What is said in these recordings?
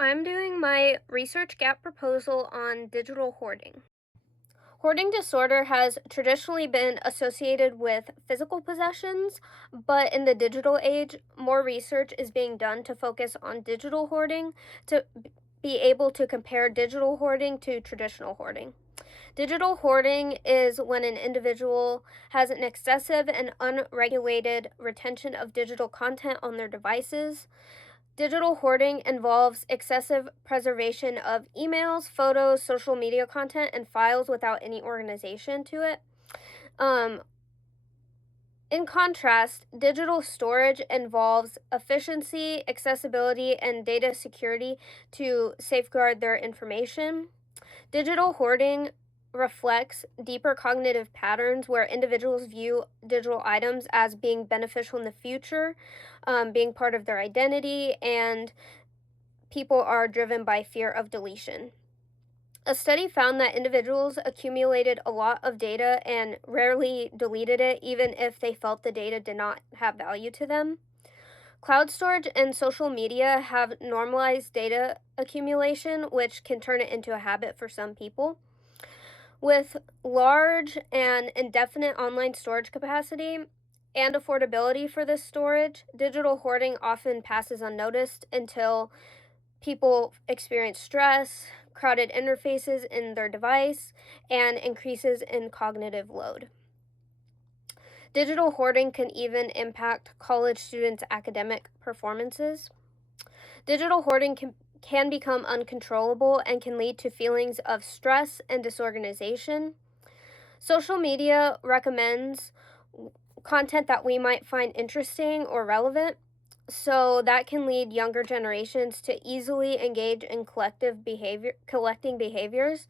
I'm doing my research gap proposal on digital hoarding. Hoarding disorder has traditionally been associated with physical possessions, but in the digital age, more research is being done to focus on digital hoarding to be able to compare digital hoarding to traditional hoarding. Digital hoarding is when an individual has an excessive and unregulated retention of digital content on their devices. Digital hoarding involves excessive preservation of emails, photos, social media content, and files without any organization to it. Um, in contrast, digital storage involves efficiency, accessibility, and data security to safeguard their information. Digital hoarding reflects deeper cognitive patterns where individuals view digital items as being beneficial in the future, being part of their identity, and people are driven by fear of deletion. A study found that individuals accumulated a lot of data and rarely deleted it, even if they felt the data did not have value to them. Cloud storage and social media have normalized data accumulation, which can turn it into a habit for some people. With large and indefinite online storage capacity and affordability for this storage, digital hoarding often passes unnoticed until people experience stress, crowded interfaces in their device, and increases in cognitive load. Digital hoarding can even impact college students' academic performances. Digital hoarding can become uncontrollable and can lead to feelings of stress and disorganization. Social media recommends content that we might find interesting or relevant, so that can lead younger generations to easily engage in collecting behaviors.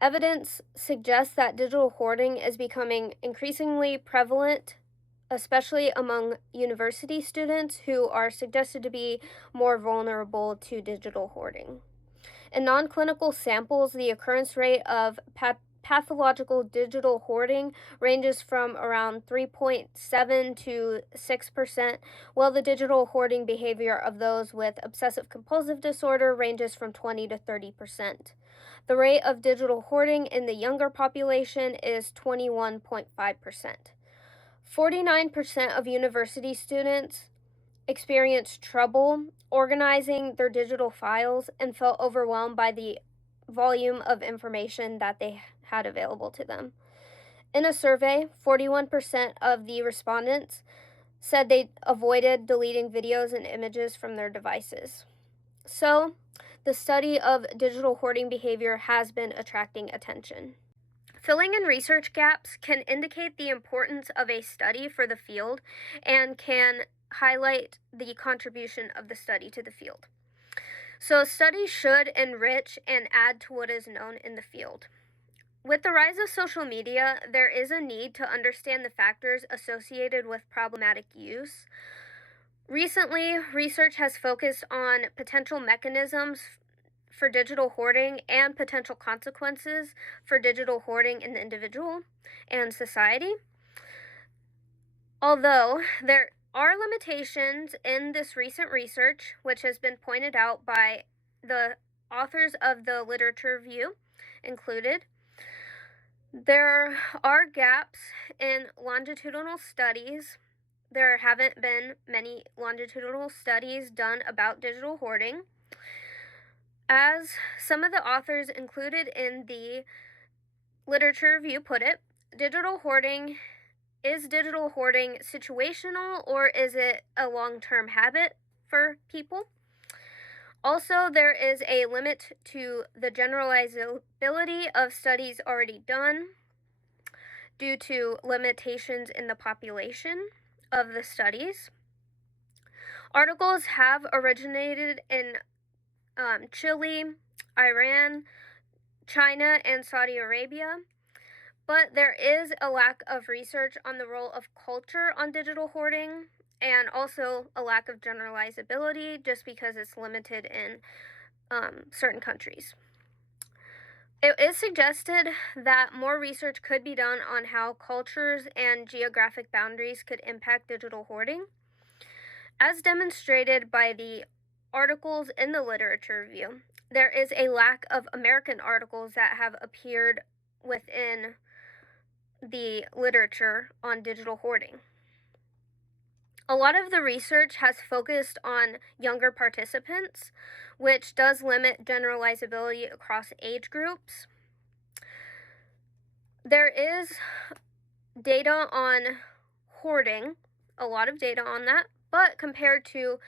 Evidence suggests that digital hoarding is becoming increasingly prevalent, especially among university students who are suggested to be more vulnerable to digital hoarding. In non-clinical samples, the occurrence rate of pathological digital hoarding ranges from around 3.7 to 6%, while the digital hoarding behavior of those with obsessive compulsive disorder ranges from 20 to 30%. The rate of digital hoarding in the younger population is 21.5%. 49% of university students experienced trouble organizing their digital files and felt overwhelmed by the volume of information that they had available to them. In a survey, 41% of the respondents said they avoided deleting videos and images from their devices. So, the study of digital hoarding behavior has been attracting attention. Filling in research gaps can indicate the importance of a study for the field and can highlight the contribution of the study to the field. So, studies should enrich and add to what is known in the field. With the rise of social media, there is a need to understand the factors associated with problematic use. Recently, research has focused on potential mechanisms for digital hoarding and potential consequences for digital hoarding in the individual and society. Although there are limitations in this recent research, which has been pointed out by the authors of the literature review included, there are gaps in longitudinal studies. There haven't been many longitudinal studies done about digital hoarding. As some of the authors included in the literature review put it, is digital hoarding situational, or is it a long-term habit for people? Also, there is a limit to the generalizability of studies already done due to limitations in the population of the studies. Articles have originated in Chile, Iran, China, and Saudi Arabia, but there is a lack of research on the role of culture on digital hoarding, and also a lack of generalizability just because it's limited in certain countries. It is suggested that more research could be done on how cultures and geographic boundaries could impact digital hoarding. As demonstrated by the articles in the literature review. There is a lack of American articles that have appeared within the literature on digital hoarding. A lot of the research has focused on younger participants, which does limit generalizability across age groups. There is data on hoarding, a lot of data on that, but compared to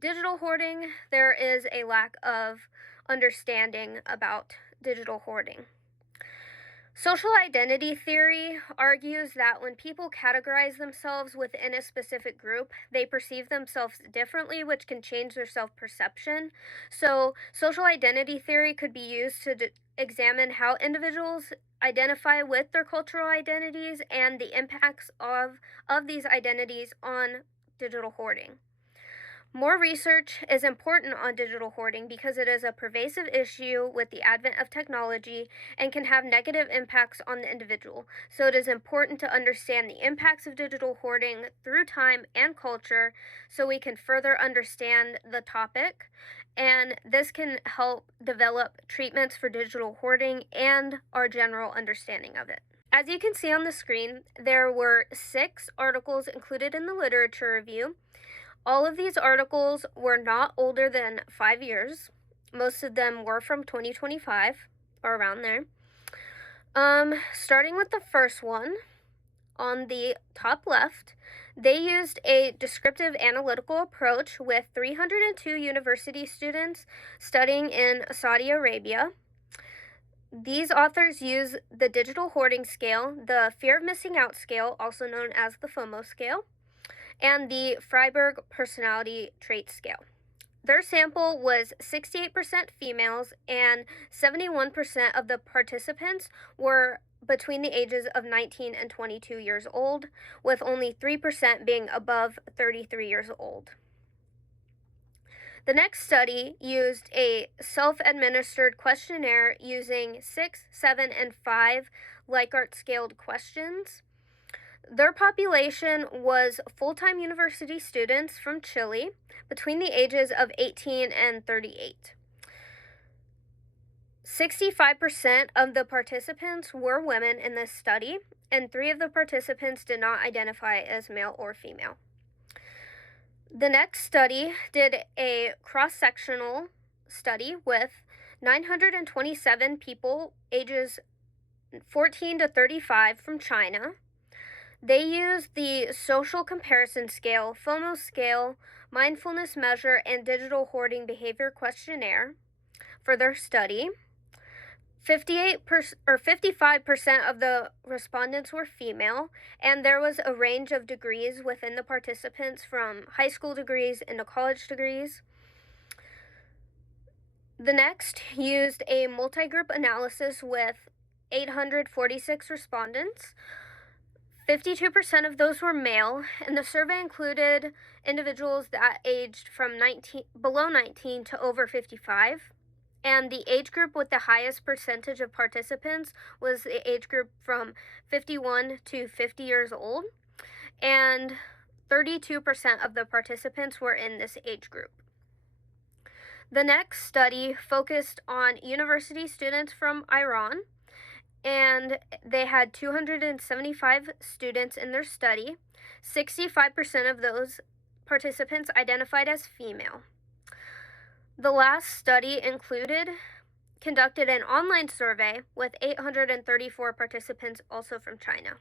digital hoarding, there is a lack of understanding about digital hoarding. Social identity theory argues that when people categorize themselves within a specific group, they perceive themselves differently, which can change their self-perception. So, social identity theory could be used to examine how individuals identify with their cultural identities and the impacts of these identities on digital hoarding. More research is important on digital hoarding because it is a pervasive issue with the advent of technology and can have negative impacts on the individual. So it is important to understand the impacts of digital hoarding through time and culture so we can further understand the topic. And this can help develop treatments for digital hoarding and our general understanding of it. As you can see on the screen, there were 6 articles included in the literature review. All of these articles were not older than 5 years. Most of them were from 2025 or around there. Starting with the first one, on the top left, they used a descriptive analytical approach with 302 university students studying in Saudi Arabia. These authors use the digital hoarding scale, the fear of missing out scale, also known as the FOMO scale, and the Freiburg Personality Trait Scale. Their sample was 68% females, and 71% of the participants were between the ages of 19 and 22 years old, with only 3% being above 33 years old. The next study used a self-administered questionnaire using 6, 7, and 5 Likert scaled questions. Their population was full-time university students from Chile between the ages of 18 and 38. 65% of the participants were women in this study, and 3 of the participants did not identify as male or female. The next study did a cross-sectional study with 927 people ages 14 to 35 from China. They used the social comparison scale, FOMO scale, mindfulness measure, and digital hoarding behavior questionnaire for their study. 55% of the respondents were female, and there was a range of degrees within the participants from high school degrees into college degrees. The next used a multi-group analysis with 846 respondents. 52% of those were male, and the survey included individuals that aged from below 19 to over 55. And the age group with the highest percentage of participants was the age group from 51 to 50 years old, and 32% of the participants were in this age group. The next study focused on university students from Iran, and they had 275 students in their study. 65% of those participants identified as female. The last study conducted an online survey with 834 participants also from China.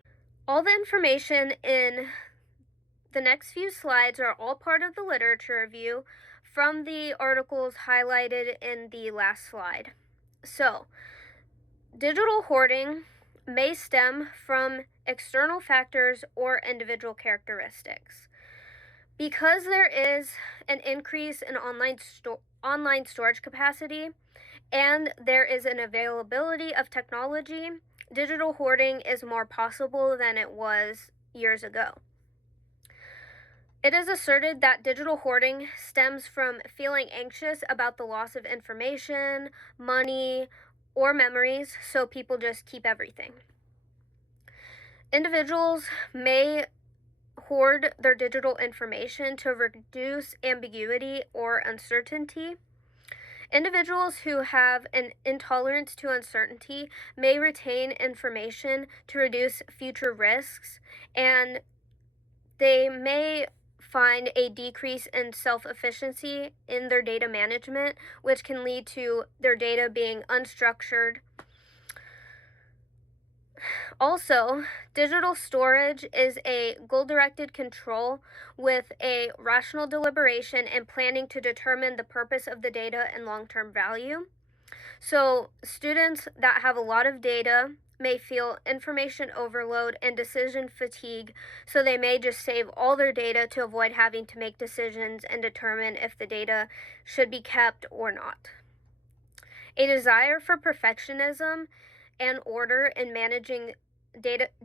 All the information in the next few slides are all part of the literature review from the articles highlighted in the last slide. So, digital hoarding may stem from external factors or individual characteristics. Because there is an increase in online storage capacity and there is an availability of technology, digital hoarding is more possible than it was years ago. It is asserted that digital hoarding stems from feeling anxious about the loss of information, money, or memories, so people just keep everything. Individuals may hoard their digital information to reduce ambiguity or uncertainty. Individuals who have an intolerance to uncertainty may retain information to reduce future risks, and they may find a decrease in self-efficiency in their data management, which can lead to their data being unstructured. Also, digital storage is a goal-directed control with a rational deliberation and planning to determine the purpose of the data and long-term value. So, students that have a lot of data may feel information overload and decision fatigue, so they may just save all their data to avoid having to make decisions and determine if the data should be kept or not. A desire for perfectionism and order in managing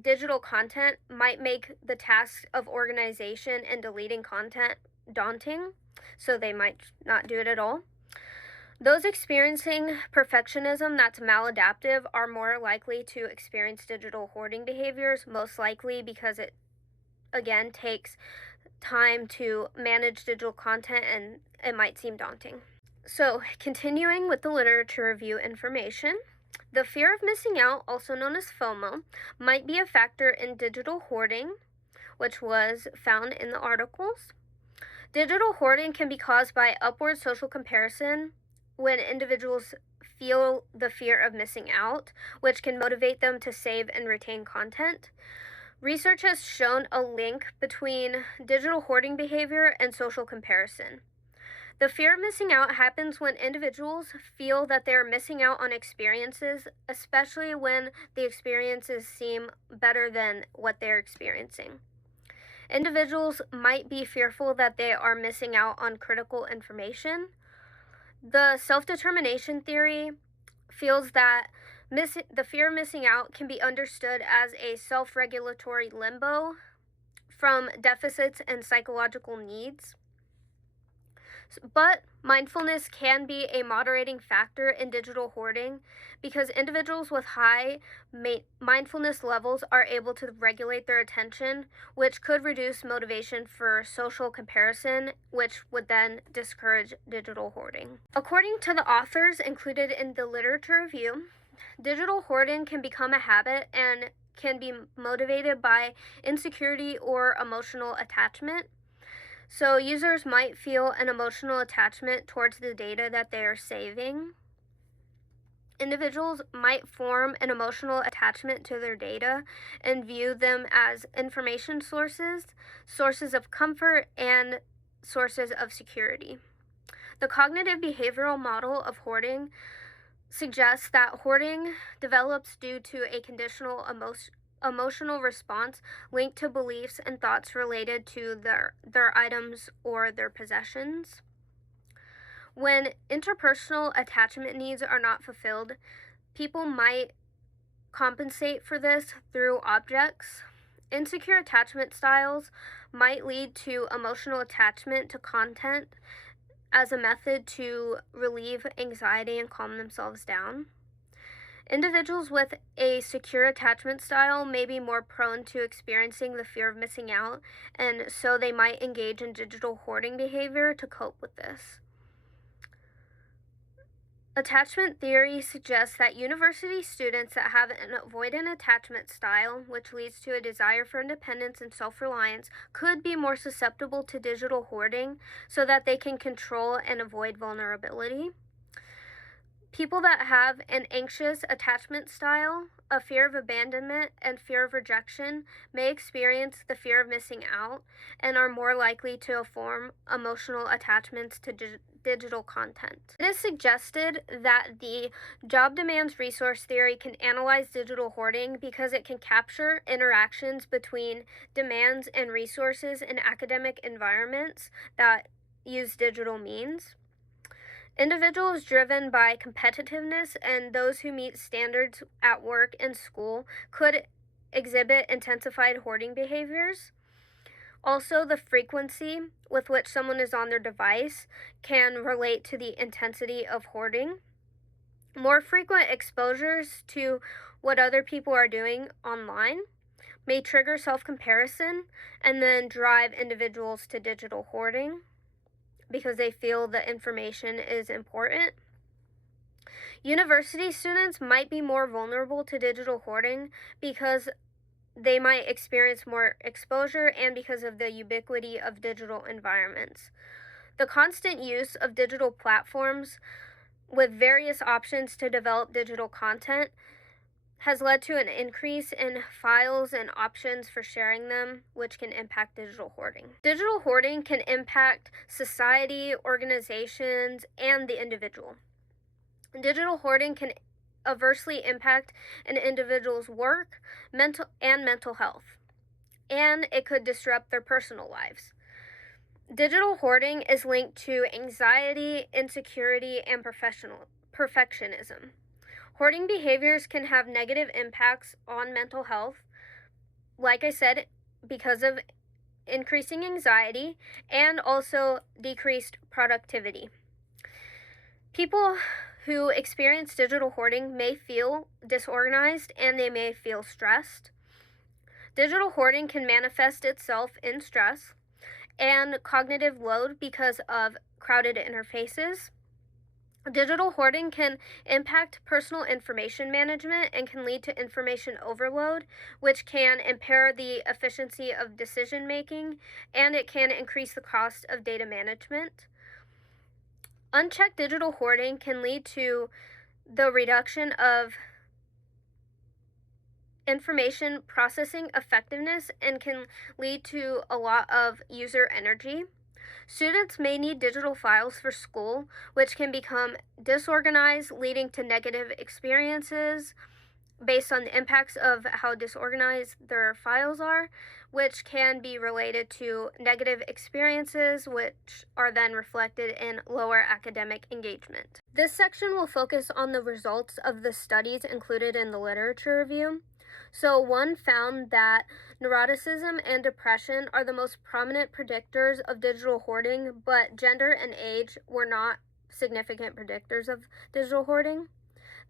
digital content might make the task of organization and deleting content daunting, so they might not do it at all. Those experiencing perfectionism that's maladaptive are more likely to experience digital hoarding behaviors, most likely because it, again, takes time to manage digital content and it might seem daunting. So, continuing with the literature review information, the fear of missing out, also known as FOMO, might be a factor in digital hoarding, which was found in the articles. Digital hoarding can be caused by upward social comparison when individuals feel the fear of missing out, which can motivate them to save and retain content. Research has shown a link between digital hoarding behavior and social comparison. The fear of missing out happens when individuals feel that they are missing out on experiences, especially when the experiences seem better than what they're experiencing. Individuals might be fearful that they are missing out on critical information. The self-determination theory feels that the fear of missing out can be understood as a self-regulatory limbo from deficits and psychological needs. But mindfulness can be a moderating factor in digital hoarding because individuals with high mindfulness levels are able to regulate their attention, which could reduce motivation for social comparison, which would then discourage digital hoarding. According to the authors included in the literature review, digital hoarding can become a habit and can be motivated by insecurity or emotional attachment. So users might feel an emotional attachment towards the data that they are saving. Individuals might form an emotional attachment to their data and view them as information sources, sources of comfort, and sources of security. The cognitive behavioral model of hoarding suggests that hoarding develops due to a conditional emotional response linked to beliefs and thoughts related to their items or their possessions. When interpersonal attachment needs are not fulfilled, people might compensate for this through objects. Insecure attachment styles might lead to emotional attachment to content as a method to relieve anxiety and calm themselves down. Individuals with a secure attachment style may be more prone to experiencing the fear of missing out, and so they might engage in digital hoarding behavior to cope with this. Attachment theory suggests that university students that have an avoidant attachment style, which leads to a desire for independence and self-reliance, could be more susceptible to digital hoarding so that they can control and avoid vulnerability. People that have an anxious attachment style, a fear of abandonment, and fear of rejection may experience the fear of missing out and are more likely to form emotional attachments to digital content. It is suggested that the job demands resource theory can analyze digital hoarding because it can capture interactions between demands and resources in academic environments that use digital means. Individuals driven by competitiveness and those who meet standards at work and school could exhibit intensified hoarding behaviors. Also, the frequency with which someone is on their device can relate to the intensity of hoarding. More frequent exposures to what other people are doing online, may trigger self-comparison and then drive individuals to digital hoarding because they feel the information is important. University students might be more vulnerable to digital hoarding because they might experience more exposure and because of the ubiquity of digital environments. The constant use of digital platforms with various options to develop digital content has led to an increase in files and options for sharing them, which can impact digital hoarding. Digital hoarding can impact society, organizations, and the individual. Digital hoarding can adversely impact an individual's work, mental health, and it could disrupt their personal lives. Digital hoarding is linked to anxiety, insecurity, and perfectionism. Hoarding behaviors can have negative impacts on mental health, like I said, because of increasing anxiety and also decreased productivity. People who experience digital hoarding may feel disorganized and they may feel stressed. Digital hoarding can manifest itself in stress and cognitive load because of crowded interfaces. Digital hoarding can impact personal information management and can lead to information overload, which can impair the efficiency of decision making, and it can increase the cost of data management. Unchecked digital hoarding can lead to the reduction of information processing effectiveness and can lead to a lot of user energy. Students may need digital files for school, which can become disorganized, leading to negative experiences based on the impacts of how disorganized their files are, which can be related to negative experiences, which are then reflected in lower academic engagement. This section will focus on the results of the studies included in the literature review. So one found that neuroticism and depression are the most prominent predictors of digital hoarding, but gender and age were not significant predictors of digital hoarding.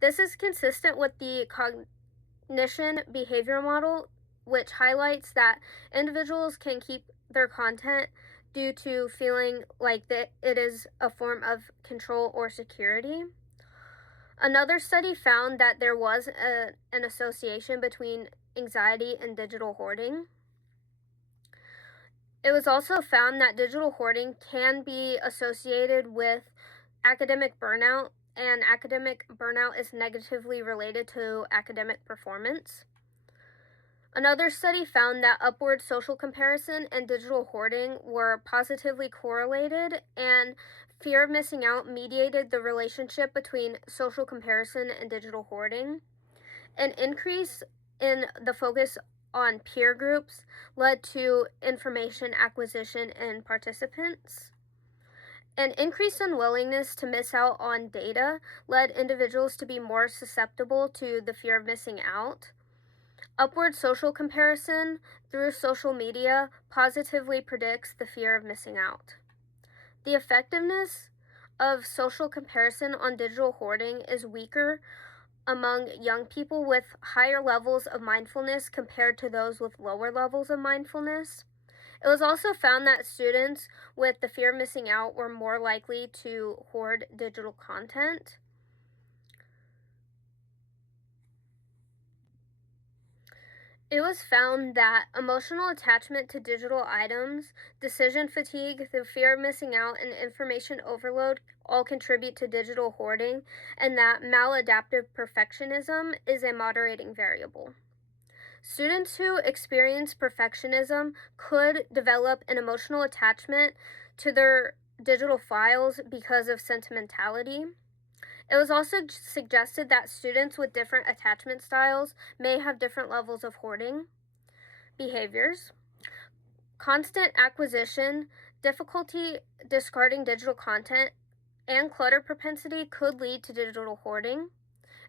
This is consistent with the cognition behavior model, which highlights that individuals can keep their content due to feeling like that it is a form of control or security. Another study found that there was an association between anxiety and digital hoarding. It was also found that digital hoarding can be associated with academic burnout, and academic burnout is negatively related to academic performance. Another study found that upward social comparison and digital hoarding were positively correlated, and fear of missing out mediated the relationship between social comparison and digital hoarding. An increase in the focus on peer groups led to information acquisition in participants. An increased unwillingness to miss out on data led individuals to be more susceptible to the fear of missing out. Upward social comparison through social media positively predicts the fear of missing out. The effectiveness of social comparison on digital hoarding is weaker among young people with higher levels of mindfulness compared to those with lower levels of mindfulness. It was also found that students with the fear of missing out were more likely to hoard digital content. It was found that emotional attachment to digital items, decision fatigue, the fear of missing out, and information overload all contribute to digital hoarding, and that maladaptive perfectionism is a moderating variable. Students who experience perfectionism could develop an emotional attachment to their digital files because of sentimentality. It was also suggested that students with different attachment styles may have different levels of hoarding behaviors. Constant acquisition, difficulty discarding digital content, and clutter propensity could lead to digital hoarding.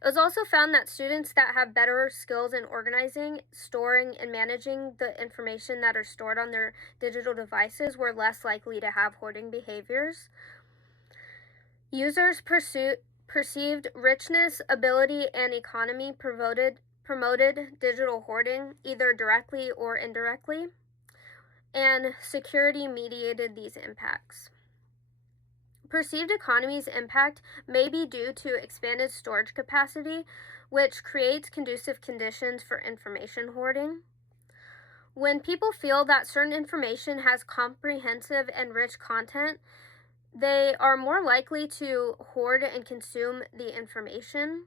It was also found that students that have better skills in organizing, storing, and managing the information that are stored on their digital devices were less likely to have hoarding behaviors. Users perceived richness, ability, and economy promoted digital hoarding, either directly or indirectly, and security mediated these impacts. Perceived economy's impact may be due to expanded storage capacity, which creates conducive conditions for information hoarding. When people feel that certain information has comprehensive and rich content, they are more likely to hoard and consume the information.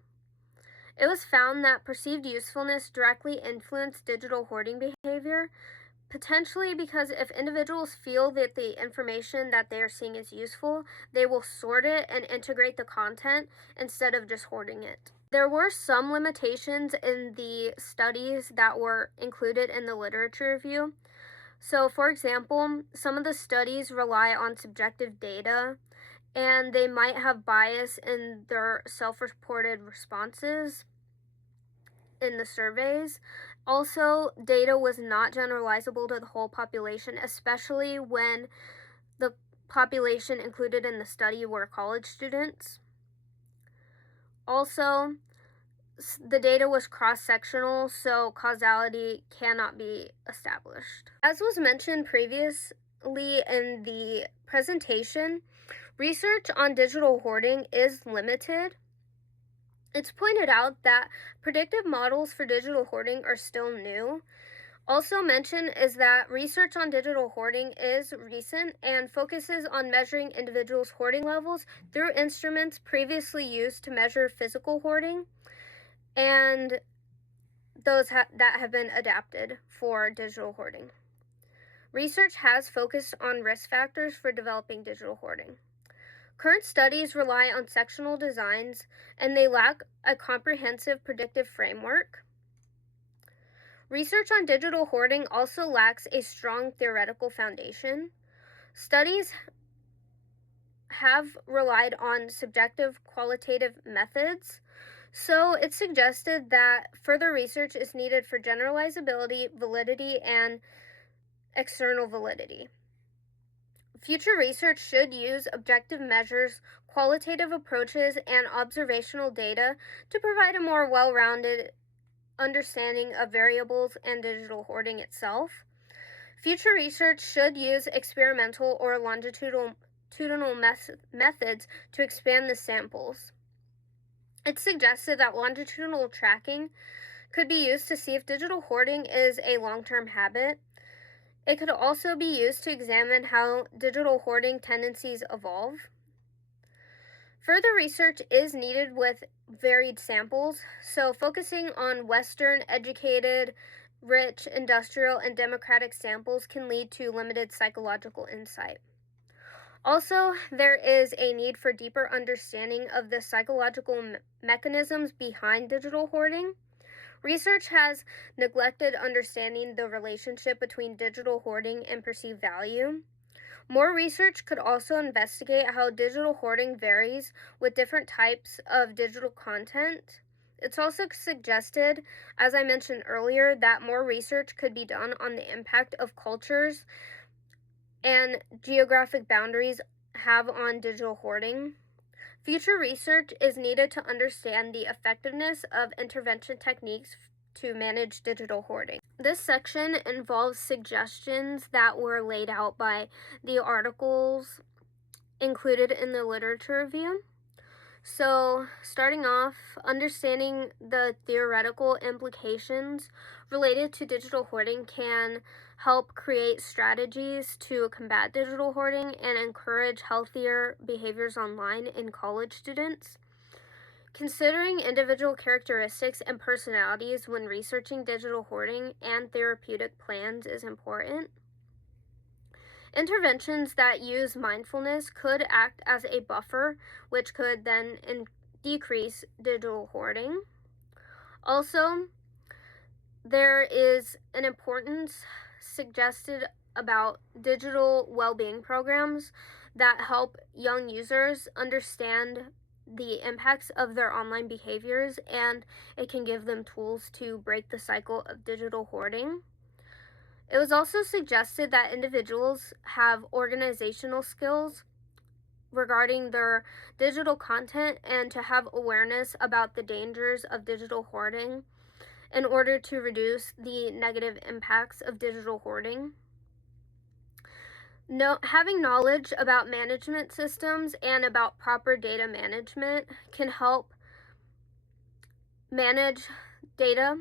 It was found that perceived usefulness directly influenced digital hoarding behavior, potentially because if individuals feel that the information that they are seeing is useful, they will sort it and integrate the content instead of just hoarding it. There were some limitations in the studies that were included in the literature review. So, for example, some of the studies rely on subjective data, and they might have bias in their self-reported responses in the surveys. Also, data was not generalizable to the whole population, especially when the population included in the study were college students. Also, the data was cross-sectional, so causality cannot be established. As was mentioned previously in the presentation, research on digital hoarding is limited. It's pointed out that predictive models for digital hoarding are still new. Also mentioned is that research on digital hoarding is recent and focuses on measuring individuals' hoarding levels through instruments previously used to measure physical hoarding, and those that have been adapted for digital hoarding. Research has focused on risk factors for developing digital hoarding. Current studies rely on sectional designs, and they lack a comprehensive predictive framework. Research on digital hoarding also lacks a strong theoretical foundation. Studies have relied on subjective qualitative methods, so it's suggested that further research is needed for generalizability, validity, and external validity. Future research should use objective measures, qualitative approaches, and observational data to provide a more well-rounded understanding of variables and digital hoarding itself. Future research should use experimental or longitudinal methods to expand the samples. It's suggested that longitudinal tracking could be used to see if digital hoarding is a long-term habit. It could also be used to examine how digital hoarding tendencies evolve. Further research is needed with varied samples, so focusing on Western, educated, rich, industrial, and democratic samples can lead to limited psychological insight. Also, there is a need for deeper understanding of the psychological mechanisms behind digital hoarding. Research has neglected understanding the relationship between digital hoarding and perceived value. More research could also investigate how digital hoarding varies with different types of digital content. It's also suggested, as I mentioned earlier, that more research could be done on the impact of cultures and geographic boundaries have on digital hoarding. Future research is needed to understand the effectiveness of intervention techniques to manage digital hoarding. This section involves suggestions that were laid out by the articles included in the literature review. So, starting off, understanding the theoretical implications related to digital hoarding can help create strategies to combat digital hoarding and encourage healthier behaviors online in college students. Considering individual characteristics and personalities when researching digital hoarding and therapeutic plans is important. Interventions that use mindfulness could act as a buffer, which could then decrease digital hoarding. Also, there is an importance suggested about digital well-being programs that help young users understand the impacts of their online behaviors, and it can give them tools to break the cycle of digital hoarding. It was also suggested that individuals have organizational skills regarding their digital content and to have awareness about the dangers of digital hoarding. in order to reduce the negative impacts of digital hoarding. Having knowledge about management systems and about proper data management can help manage data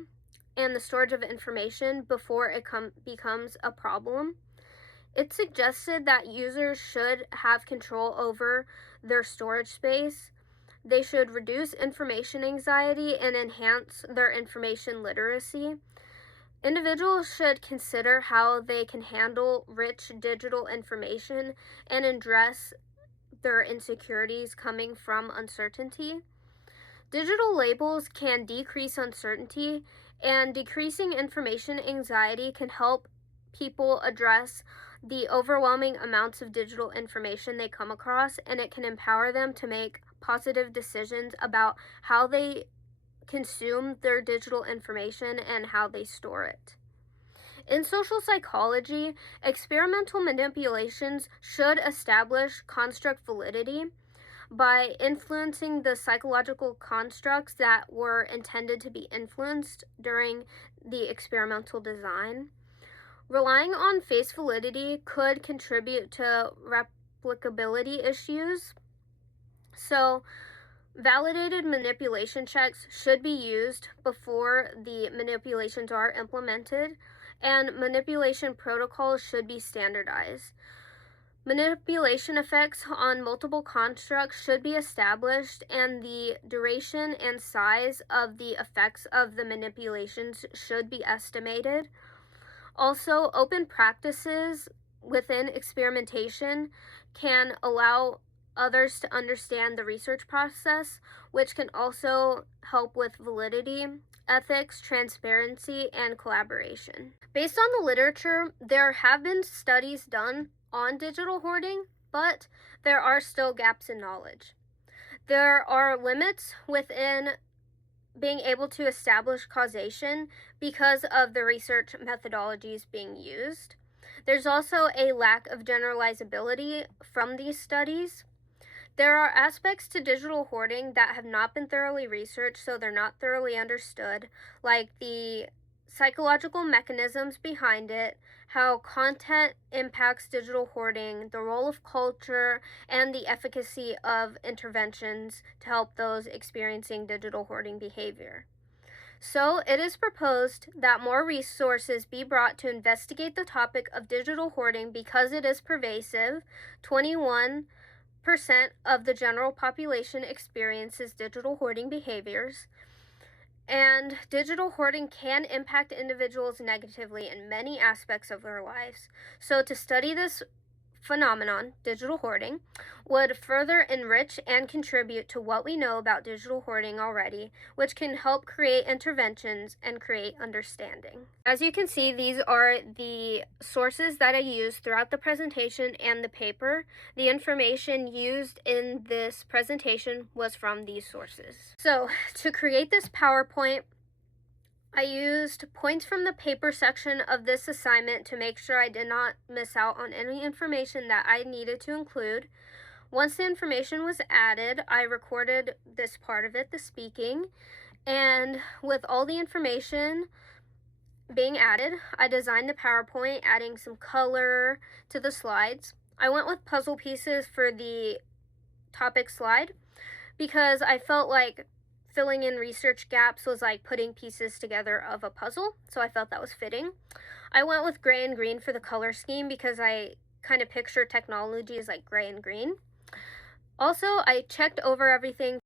and the storage of information before it becomes a problem. It's suggested that users should have control over their storage space. They should reduce information anxiety and enhance their information literacy. Individuals should consider how they can handle rich digital information and address their insecurities coming from uncertainty. Digital labels can decrease uncertainty, and decreasing information anxiety can help people address the overwhelming amounts of digital information they come across, and it can empower them to make positive decisions about how they consume their digital information and how they store it. In social psychology, experimental manipulations should establish construct validity by influencing the psychological constructs that were intended to be influenced during the experimental design. Relying on face validity could contribute to replicability issues. So, validated manipulation checks should be used before the manipulations are implemented, and manipulation protocols should be standardized. Manipulation effects on multiple constructs should be established, and the duration and size of the effects of the manipulations should be estimated. Also, open practices within experimentation can allow others to understand the research process, which can also help with validity, ethics, transparency, and collaboration. Based on the literature, there have been studies done on digital hoarding, but there are still gaps in knowledge. There are limits within being able to establish causation because of the research methodologies being used. There's also a lack of generalizability from these studies. There are aspects to digital hoarding that have not been thoroughly researched, so they're not thoroughly understood, like the psychological mechanisms behind it, how content impacts digital hoarding, the role of culture, and the efficacy of interventions to help those experiencing digital hoarding behavior. So, it is proposed that more resources be brought to investigate the topic of digital hoarding because it is pervasive. 21% of the general population experiences digital hoarding behaviors. And digital hoarding can impact individuals negatively in many aspects of their lives. So, to study this phenomenon, digital hoarding, would further enrich and contribute to what we know about digital hoarding already, which can help create interventions and create understanding. As you can see, these are the sources that I used throughout the presentation and the paper. The information used in this presentation was from these sources. So, to create this PowerPoint, I used points from the paper section of this assignment to make sure I did not miss out on any information that I needed to include. Once the information was added, I recorded this part of it, the speaking, and with all the information being added, I designed the PowerPoint, adding some color to the slides. I went with puzzle pieces for the topic slide because I felt like filling in research gaps was like putting pieces together of a puzzle, so I felt that was fitting. I went with gray and green for the color scheme because I kind of picture technology as like gray and green. Also, I checked over everything